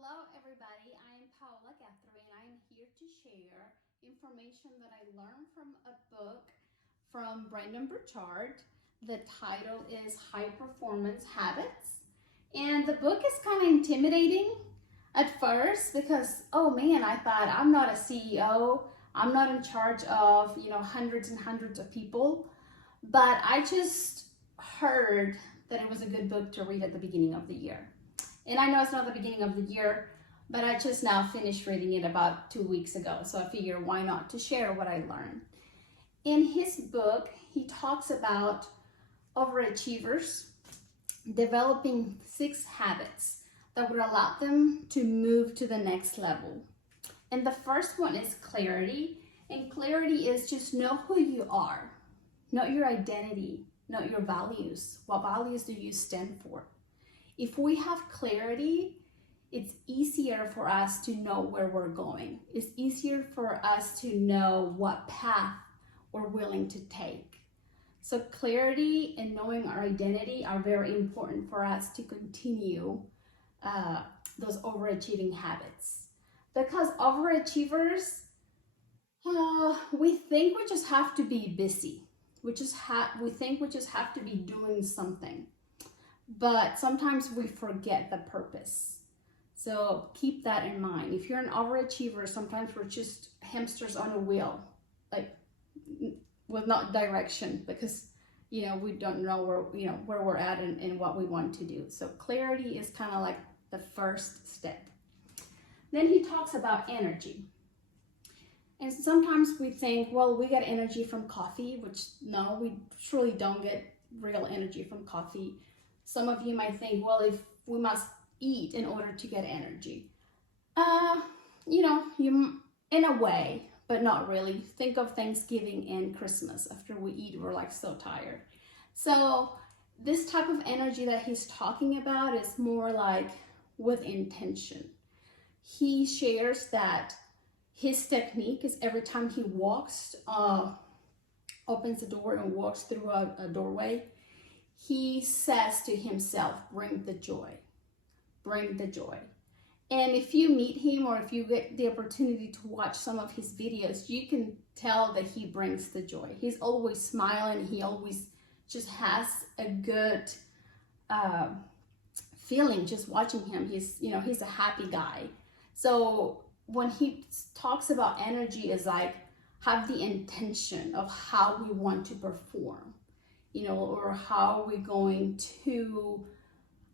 Hello everybody, I am Paola Guthrie and I am here to share information that I learned from a book from Brendon Burchard. The title is High Performance Habits. And the book is kind of intimidating at first because, oh man, I thought I'm not a CEO, I'm not in charge of, hundreds and hundreds of people. But I just heard that it was a good book to read at the beginning of the year. And I know it's not the beginning of the year, but I just now finished reading it about 2 weeks ago. So I figure why not to share what I learned. In his book, he talks about overachievers developing 6 habits that would allow them to move to the next level. And the first one is clarity. And clarity is just know who you are, know your identity, know your values. What values do you stand for? If we have clarity, it's easier for us to know where we're going. It's easier for us to know what path we're willing to take. So clarity and knowing our identity are very important for us to continue those overachieving habits. Because overachievers, we think we just have to be busy. We think we just have to be doing something. But sometimes we forget the purpose. So keep that in mind. If you're an overachiever, sometimes we're just hamsters on a wheel, like with not direction, because we don't know where we're at and what we want to do. So clarity is kind of like the first step. Then he talks about energy. And sometimes we think, well, we get energy from coffee, which no, we truly don't get real energy from coffee. Some of you might think, well, if we must eat in order to get energy. You in a way, but not really. Think of Thanksgiving and Christmas. After we eat, we're like so tired. So this type of energy that he's talking about is more like with intention. He shares that his technique is every time he walks, opens the door and walks through a doorway, he says to himself, bring the joy, bring the joy. And if you meet him or if you get the opportunity to watch some of his videos, you can tell that he brings the joy. He's always smiling. He always just has a good feeling just watching him. He's a happy guy. So when he talks about energy, is like have the intention of how we want to perform. Or how are we going to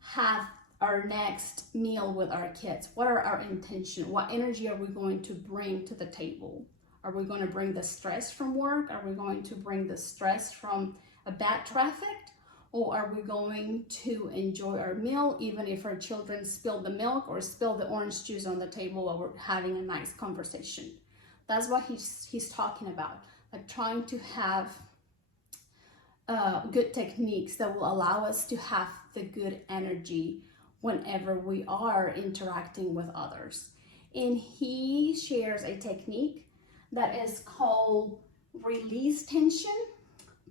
have our next meal with our kids? What are our intentions? What energy are we going to bring to the table? Are we going to bring the stress from work? Are we going to bring the stress from a bad traffic? Or are we going to enjoy our meal even if our children spill the milk or spill the orange juice on the table while we're having a nice conversation? That's what he's talking about, like trying to have good techniques that will allow us to have the good energy whenever we are interacting with others. And he shares a technique that is called release tension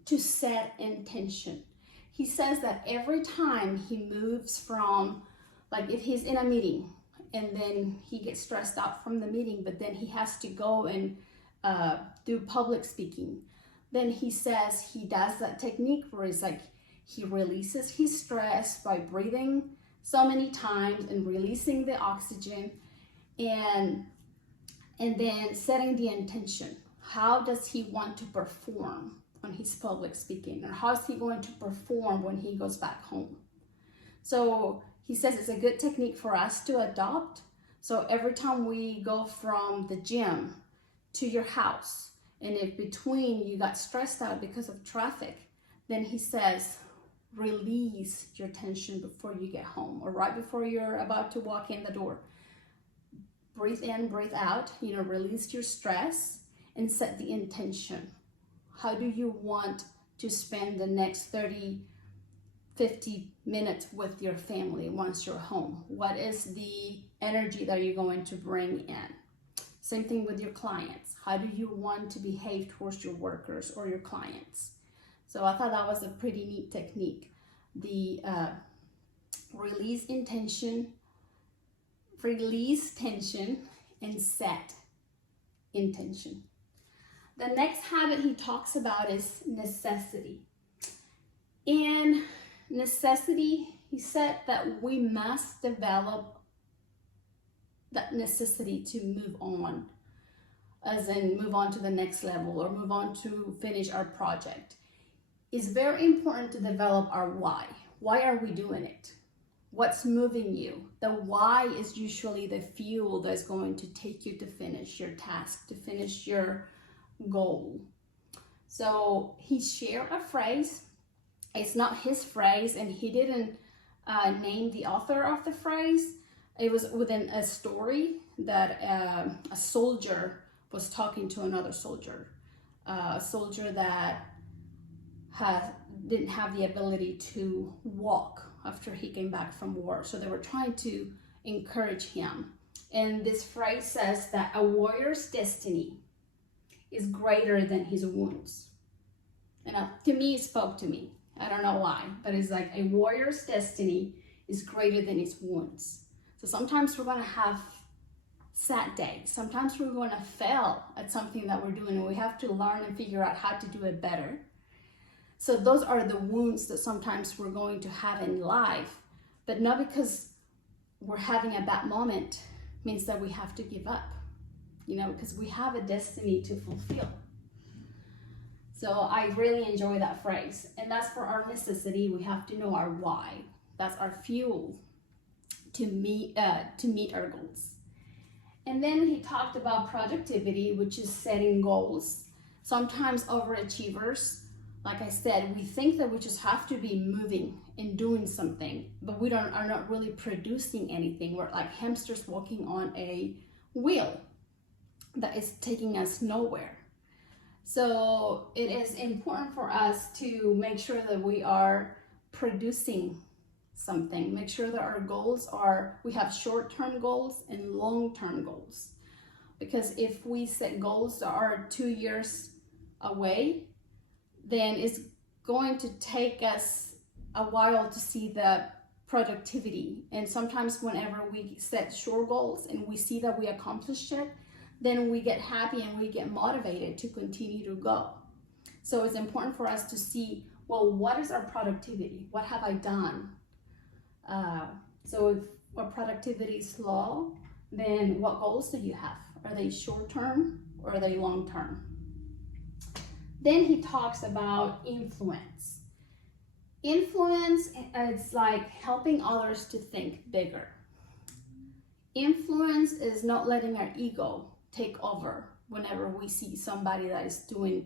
to set intention. He says that every time he moves from, like if he's in a meeting and then he gets stressed out from the meeting, but then he has to go and do public speaking, then he says he does that technique where it's like he releases his stress by breathing so many times and releasing the oxygen and then setting the intention. How does he want to perform when he's public speaking? Or how is he going to perform when he goes back home? So he says it's a good technique for us to adopt. So every time we go from the gym to your house, and if between you got stressed out because of traffic, then he says, release your tension before you get home or right before you're about to walk in the door. Breathe in, breathe out, release your stress and set the intention. How do you want to spend the next 30, 50 minutes with your family once you're home? What is the energy that you're going to bring in? Same thing with your clients. How do you want to behave towards your workers or your clients? So I thought that was a pretty neat technique. The release intention release tension, and set intention. The next habit he talks about is necessity. In necessity, he said that we must develop that necessity to move on, as in move on to the next level or move on to finish our project. It's very important to develop our why. Why are we doing it? What's moving you? The why is usually the fuel that's going to take you to finish your task, to finish your goal. So he shared a phrase. It's not his phrase, and he didn't name the author of the phrase. It was within a story that a soldier was talking to another soldier, a soldier that didn't have the ability to walk after he came back from war. So they were trying to encourage him. And this phrase says that a warrior's destiny is greater than his wounds. And to me, it spoke to me. I don't know why, but it's like a warrior's destiny is greater than his wounds. So sometimes we're going to have sad days. Sometimes we're going to fail at something that we're doing, and we have to learn and figure out how to do it better. So those are the wounds that sometimes we're going to have in life, but not because we're having a bad moment means that we have to give up, because we have a destiny to fulfill. So I really enjoy that phrase. And that's for our necessity. We have to know our why. That's our fuel to meet our goals. And then he talked about productivity, which is setting goals. Sometimes overachievers, like I said, we think that we just have to be moving and doing something, but we are not really producing anything. We're like hamsters walking on a wheel that is taking us nowhere. So it is important for us to make sure that we are producing something. Make sure that our goals we have short-term goals and long-term goals. Because if we set goals that are 2 years away, then it's going to take us a while to see the productivity. And sometimes whenever we set short goals and we see that we accomplished it, then we get happy and we get motivated to continue to go. So it's important for us to see, well, what is our productivity? What have I done? So if our productivity is low, then what goals do you have? Are they short-term or are they long-term? Then he talks about influence. Influence, it's like helping others to think bigger. Influence is not letting our ego take over whenever we see somebody that is doing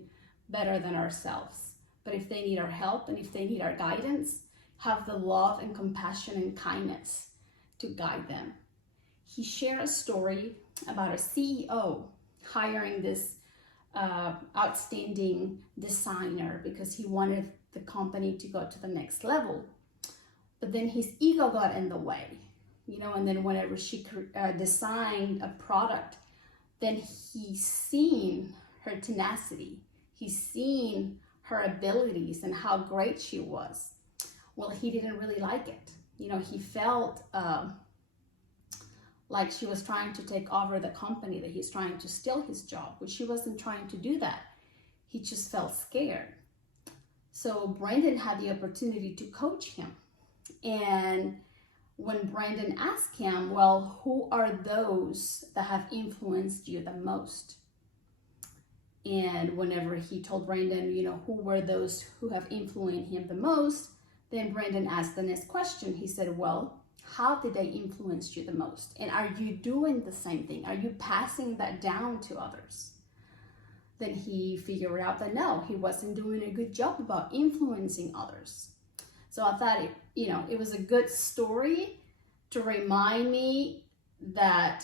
better than ourselves. But if they need our help and if they need our guidance, have the love and compassion and kindness to guide them. He shared a story about a CEO hiring this outstanding designer because he wanted the company to go to the next level. But then his ego got in the way, and then whenever she designed a product, then he's seen her tenacity. He's seen her abilities and how great she was. Well, he didn't really like it. He felt like she was trying to take over the company, that he's trying to steal his job, which she wasn't trying to do that. He just felt scared. So Brendon had the opportunity to coach him. And when Brendon asked him, well, who are those that have influenced you the most? And whenever he told Brendon, who were those who have influenced him the most, then Brendon asked the next question. He said, well, how did they influence you the most? And are you doing the same thing? Are you passing that down to others? Then he figured out that no, he wasn't doing a good job about influencing others. So I thought it was a good story to remind me that,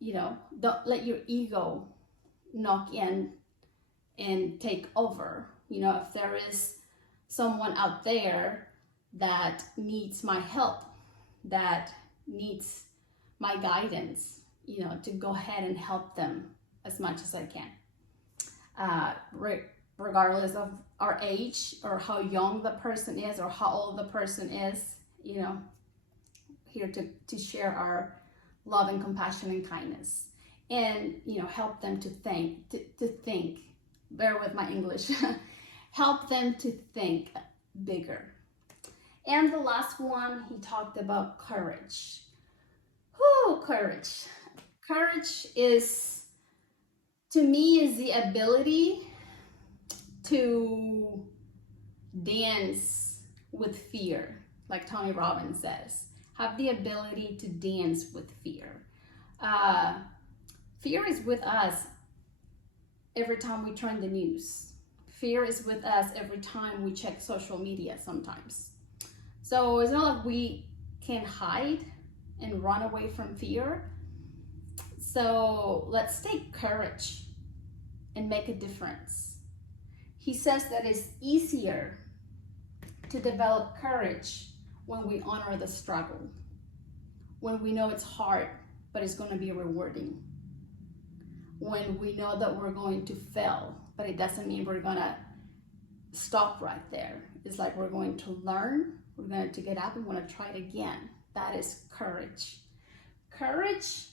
don't let your ego knock in and take over. If there is someone out there that needs my help, that needs my guidance, to go ahead and help them as much as I can. Regardless of our age or how young the person is or how old the person is, here to share our love and compassion and kindness, and help them to think. Bear with my English. Help them to think bigger. And the last one, he talked about courage. Whew, courage. Courage is, to me, is the ability to dance with fear, like Tony Robbins says. Have the ability to dance with fear. Fear is with us every time we turn the news. Fear is with us every time we check social media sometimes. So it's not like we can hide and run away from fear. So let's take courage and make a difference. He says that it's easier to develop courage when we honor the struggle, when we know it's hard, but it's going to be rewarding, when we know that we're going to fail, but it doesn't mean we're going to stop right there. It's like we're going to learn, we're going to get up and want to try it again. That is courage. Courage,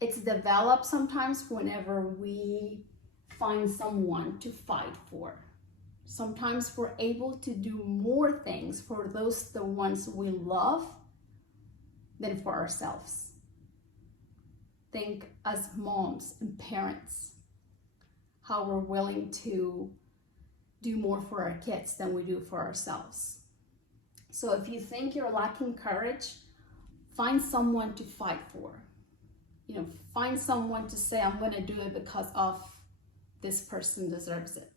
it's developed sometimes whenever we find someone to fight for. Sometimes we're able to do more things for the ones we love than for ourselves. Think as moms and parents, how we're willing to do more for our kids than we do for ourselves. So if you think you're lacking courage, find someone to fight for. Find someone to say, I'm going to do it because of this person deserves it.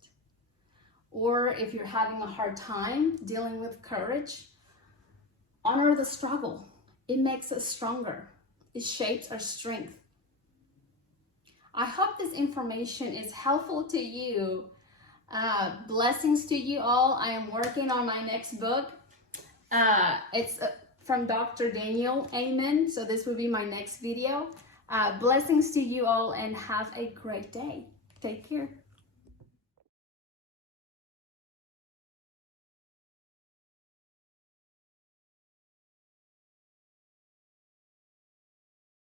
Or if you're having a hard time dealing with courage, honor the struggle. It makes us stronger. It shapes our strength. I hope this information is helpful to you. Blessings to you all. I am working on my next book. It's from Dr. Daniel Amen. So this will be my next video. Blessings to you all and have a great day. Take care.